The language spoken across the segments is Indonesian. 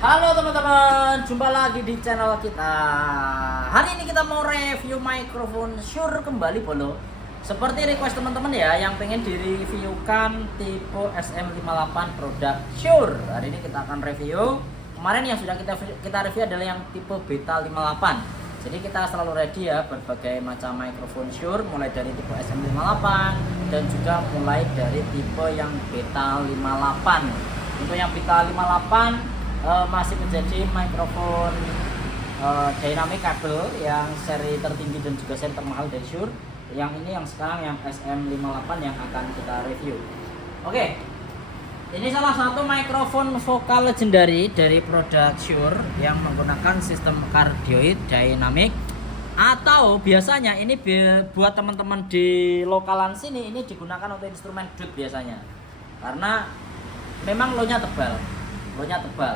Halo teman-teman, jumpa lagi di channel kita. Hari ini kita mau review mikrofon Shure kembali Bolo. Seperti request teman-teman ya, yang pengen direviewkan tipe SM58 produk Shure. Hari ini kita akan review. Kemarin yang sudah kita review adalah yang tipe Beta 58. Jadi kita selalu ready ya berbagai macam mikrofon Shure, mulai dari tipe SM58 dan juga mulai dari tipe yang Beta 58. Untuk yang Beta 58 masih menjadi mikrofon dynamic kabel yang seri tertinggi dan juga seri termahal dari Shure. Yang ini yang sekarang yang SM58 yang akan kita review. Oke, ini salah satu mikrofon vokal legendary dari produk Shure yang menggunakan sistem cardioid dynamic, atau biasanya ini buat teman-teman di lokalan sini ini digunakan untuk instrumen dud biasanya, karena memang low-nya tebal,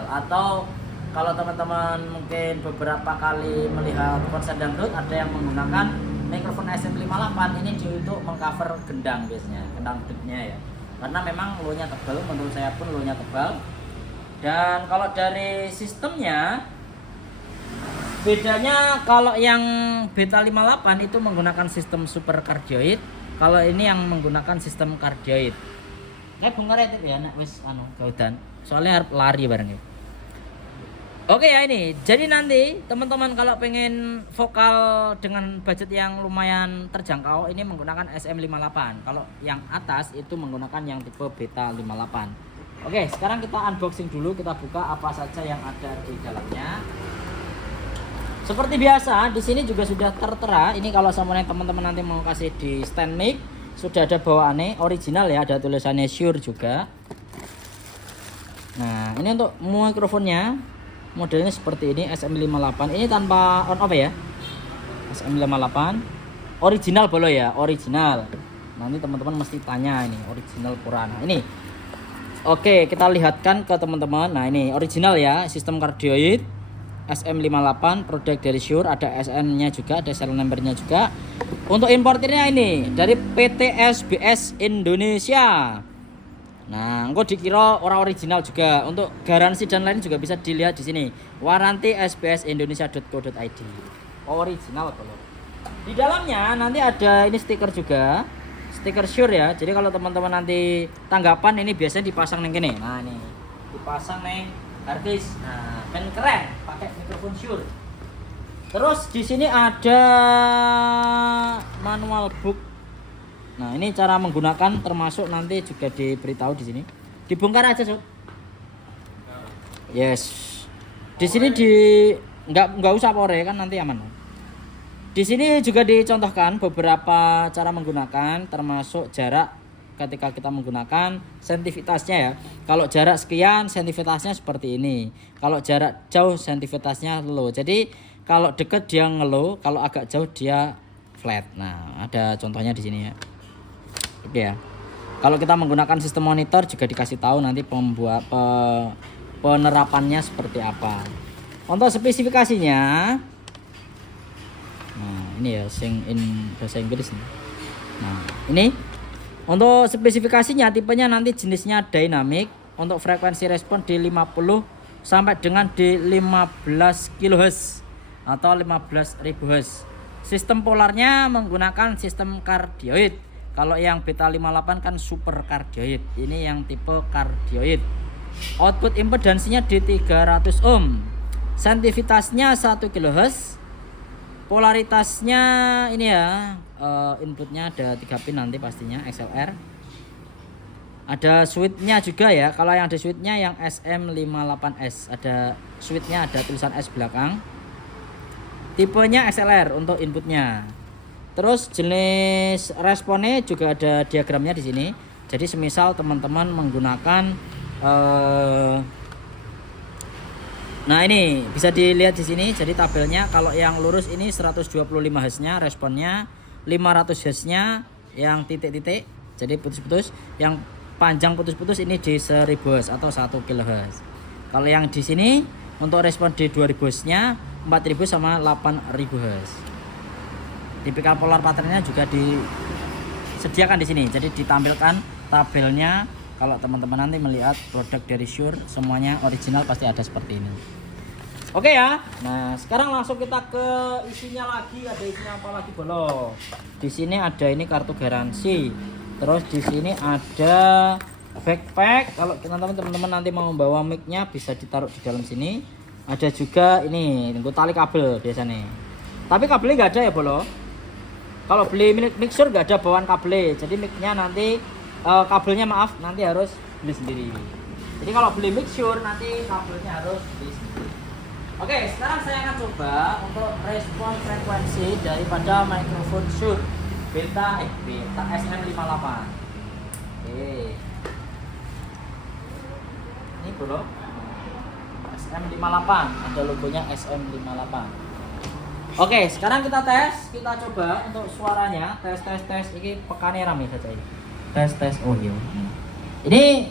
atau kalau teman-teman mungkin beberapa kali melihat konser dangdut ada yang menggunakan mikrofon SM58 ini untuk mengcover gendang, biasanya gendang dudnya ya, karena memang low-nya tebal. Menurut saya pun low-nya tebal. Dan kalau dari sistemnya, bedanya kalau yang Beta 58 itu menggunakan sistem super cardioid, kalau ini yang menggunakan sistem cardioid. Kayak bongkar ya nak wis gaudan. Soalnya harus lari bareng ya. Oke ya, ini jadi nanti teman-teman kalau pengen vokal dengan budget yang lumayan terjangkau, ini menggunakan SM58. Kalau yang atas itu menggunakan yang tipe Beta 58. Oke, sekarang kita unboxing dulu, kita buka apa saja yang ada di dalamnya. Seperti biasa di sini juga sudah tertera. Ini kalau sama teman-teman nanti mau kasih di stand mic, sudah ada bawaannya original ya, ada tulisannya Shure juga. Nah, ini untuk mikrofonnya modelnya seperti ini, SM58. Ini tanpa on off ya. SM58 original Bolo ya, original. Nanti teman-teman mesti tanya ini original Purana. Ini. Oke, kita lihatkan ke teman-teman. Nah, ini original ya, sistem cardioid SM58 produk dari Shure, ada SN-nya juga, ada serial number-nya juga. Untuk importirnya ini dari PT SBS Indonesia. Nah, engko dikira orang original juga. Untuk garansi dan lain juga bisa dilihat di sini. Waranti sbsindonesia.co.id. Original kalau. Di dalamnya nanti ada ini stiker juga. Stiker Shure ya. Jadi kalau teman-teman nanti tanggapan ini biasanya dipasang neng kene. Nah, ini dipasang neng harddisk. Nah, kan keren pakai mikrofon Shure. Terus di sini ada manual book. Nah, ini cara menggunakan termasuk nanti juga diberitahu di sini. Dibongkar aja, Sob. Yes. Di sini enggak usah pore kan, nanti aman. Di sini juga dicontohkan beberapa cara menggunakan, termasuk jarak ketika kita menggunakan, sensitivitasnya ya. Kalau jarak sekian, sensitivitasnya seperti ini. Kalau jarak jauh, sensitivitasnya low. Jadi kalau dekat dia ngelow, kalau agak jauh dia flat. Nah, ada contohnya di sini ya. Oke ya. Kalau kita menggunakan sistem monitor juga dikasih tahu nanti penerapannya seperti apa. Untuk spesifikasinya, nah ini ya in bahasa Inggris nih. Nah, ini untuk spesifikasinya, tipenya nanti jenisnya dynamic. Untuk frekuensi respon di 50 sampai dengan di 15 kHz atau 15.000 Hz. Sistem polarnya menggunakan sistem cardioid. Kalau yang Beta 58 kan super cardioid. Ini yang tipe cardioid. Output impedansinya di 300 ohm. Sensitivitasnya 1 kHz. Polaritasnya ini ya, inputnya ada 3 pin nanti pastinya XLR. Ada switchnya juga ya. Kalau yang ada switchnya yang SM58S, ada switchnya, ada tulisan S belakang. Tipenya XLR untuk inputnya. Terus jenis responnya juga ada diagramnya di sini. Jadi semisal teman-teman menggunakan nah ini bisa dilihat di sini. Jadi tabelnya kalau yang lurus ini 125 Hz-nya responnya, 500 Hz-nya yang titik-titik, jadi putus-putus. Yang panjang putus-putus ini di 1000 Hz atau 1 kHz. Kalau yang di sini untuk respon di 2000 Hz-nya 4000 sama 8000 Hz. Tipikal polar patternnya juga disediakan di sini. Jadi ditampilkan tabelnya Kalau teman-teman nanti melihat produk dari Shure semuanya original pasti ada seperti ini. Oke ya. Nah, sekarang langsung kita ke isinya lagi. Ada isinya apa lagi, Bolo? Di sini ada ini kartu garansi. Terus di sini ada backpack. Kalau teman-teman nanti mau bawa mic-nya bisa ditaruh di dalam sini. Ada juga ini untuk tali kabel biasanya. Tapi kabelnya nggak ada ya, Bolo. Kalau beli mixer nggak ada bawaan kabel. Jadi mic-nya nanti kabelnya maaf nanti harus beli sendiri. Jadi kalau beli mixer nanti kabelnya harus beli sendiri. Oke, sekarang saya akan coba untuk respon frekuensi daripada mikrofon Shure Beta SM58. Oke. Ini Bro. SM58, ada logonya SM58. Oke, sekarang kita tes, kita coba untuk suaranya, tes. Ini pekane rame saja ini. Tes. Oh iya. Ini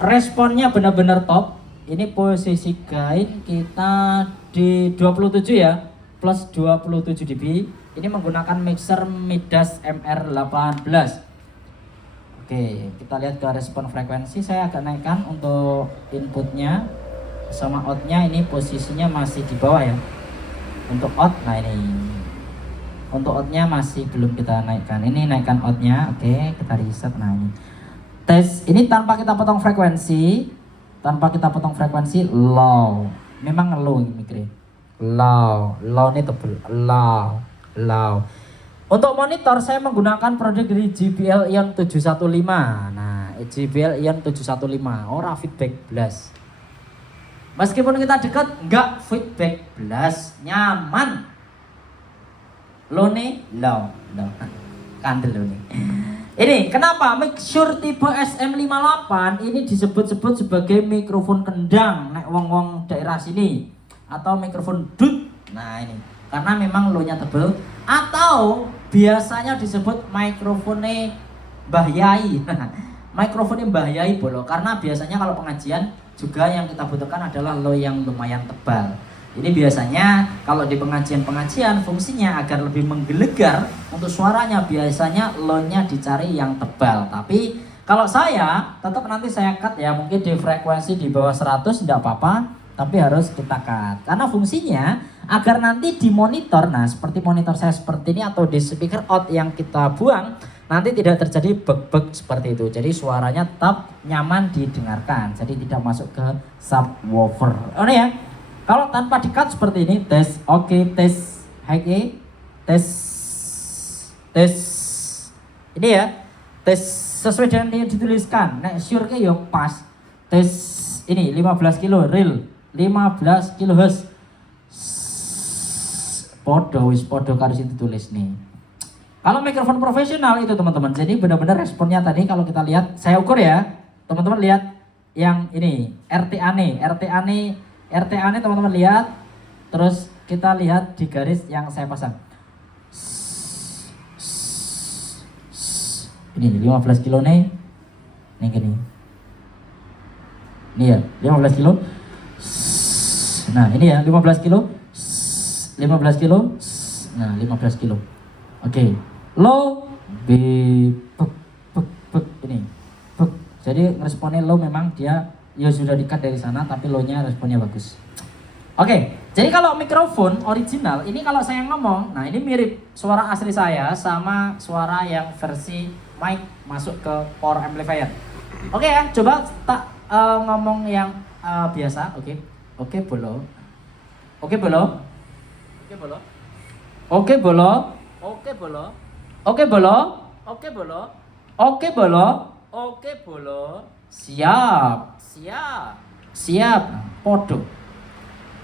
responnya benar-benar top. Ini posisi gain kita di 27 ya, plus 27 dB. Ini menggunakan mixer Midas MR18. Oke, kita lihat ke respon frekuensi. Saya agak naikkan untuk inputnya sama outnya. Ini posisinya masih di bawah ya. Untuk out, nah ini untuk outnya masih belum kita naikkan. Ini naikkan outnya. Oke, kita reset. Nah ini tes. Ini tanpa kita potong frekuensi. Low. Memang low ini mikirnya. Low ini tebel. Low. Untuk monitor saya menggunakan produk dari JBL Ion 715. Nah, JBL Ion 715 ora feedback belas. Meskipun kita dekat enggak feedback belas, nyaman. Low. Kandel loh nih. Ini kenapa Shure tipe SM58 ini disebut-sebut sebagai mikrofon kendang nek wong-wong daerah sini atau mikrofon dut. Nah ini karena memang low-nya tebel atau biasanya disebut mikrofonnya Mbah Yai. Mikrofonnya Mbah Yai Bolo karena biasanya kalau pengajian juga yang kita butuhkan adalah low yang lumayan tebal. Ini biasanya kalau di pengajian fungsinya agar lebih menggelegar untuk suaranya biasanya low-nya dicari yang tebal. Tapi kalau saya tetap nanti saya cut ya, mungkin di frekuensi di bawah 100 tidak apa-apa, tapi harus kita cut. Karena fungsinya agar nanti di monitor, nah seperti monitor saya seperti ini atau di speaker out yang kita buang, nanti tidak terjadi bug-bug seperti itu. Jadi suaranya tetap nyaman didengarkan, jadi tidak masuk ke subwoofer. Oh ya. Kalau tanpa di-cut seperti ini, tes, oke, tes, high A, tes. Ini ya, tes sesuai dengan yang dituliskan. Nek Shure ke yo pas. Tes ini 15 kilo real, 15 kHz. Podo harus itu tulis nih. Kalau mikrofon profesional itu teman-teman, jadi benar-benar responnya tadi kalau kita lihat, saya ukur ya, teman-teman lihat yang ini RTA nih teman-teman lihat, terus kita lihat di garis yang saya pasang. Ini 15 kilo nih gini. Ini ya 15 kilo. Nah ini ya 15 kilo. 15 kilo. Nah 15 kilo. Oke. Low B ini. Jadi responnya low memang dia ya sudah di-cut dari sana tapi low-nya responnya bagus. Oke, jadi kalau mikrofon original ini kalau saya ngomong, nah ini mirip suara asli saya sama suara yang versi mic masuk ke power amplifier. Oke ya, coba tak ngomong yang biasa. Oke bolo. Siap. Podo.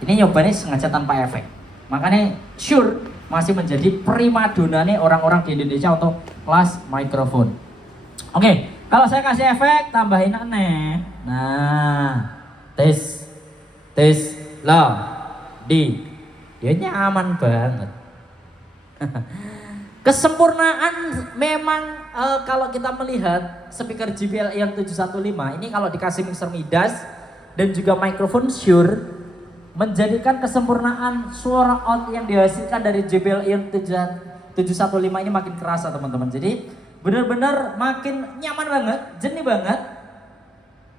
Ini nyobanya sengaja tanpa efek. Makanya Shure masih menjadi primadonanya orang-orang di Indonesia untuk kelas mikrofon. Oke, kalau saya kasih efek tambahin aneh. Nah, tes lah di. Dia nyaman banget. Kesempurnaan memang kalau kita melihat speaker JBL Ion 715 ini kalau dikasih mixer Midas dan juga mikrofon Shure menjadikan kesempurnaan suara out yang dihasilkan dari JBL Ion 715 ini makin kerasa teman-teman. Jadi benar-benar makin nyaman banget, jernih banget.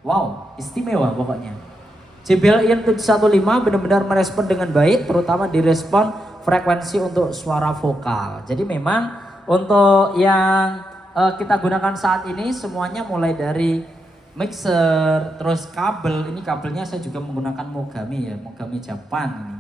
Wow, istimewa pokoknya. JBL Ion 715 benar-benar merespon dengan baik, terutama direspon frekuensi untuk suara vokal. Jadi memang untuk yang kita gunakan saat ini semuanya mulai dari mixer, terus kabel. Ini kabelnya saya juga menggunakan Mogami ya, Mogami Japan ini.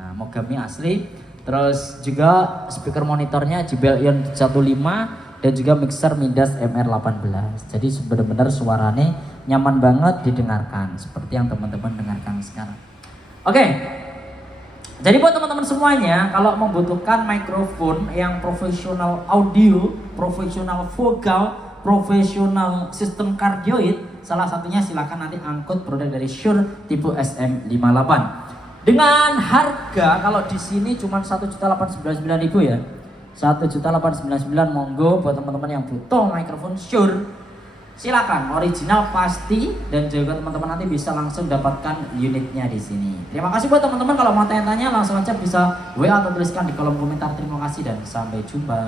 Nah, Mogami asli. Terus juga speaker monitornya JBL Ion 715 dan juga mixer Midas MR18. Jadi benar-benar suaranya nyaman banget didengarkan seperti yang teman-teman dengarkan sekarang. Oke. Jadi buat teman-teman semuanya, kalau membutuhkan mikrofon yang profesional audio, profesional vokal, profesional sistem kardioid, salah satunya silakan nanti angkut produk dari Shure tipe SM58. Dengan harga kalau di sini cuma 1.899.000 ya. 1.899.000 monggo buat teman-teman yang butuh mikrofon Shure. Silakan, original pasti, dan juga teman-teman nanti bisa langsung dapatkan unitnya di sini. Terima kasih buat teman-teman, kalau mau tanya-tanya langsung aja bisa WA atau tuliskan di kolom komentar. Terima kasih dan sampai jumpa.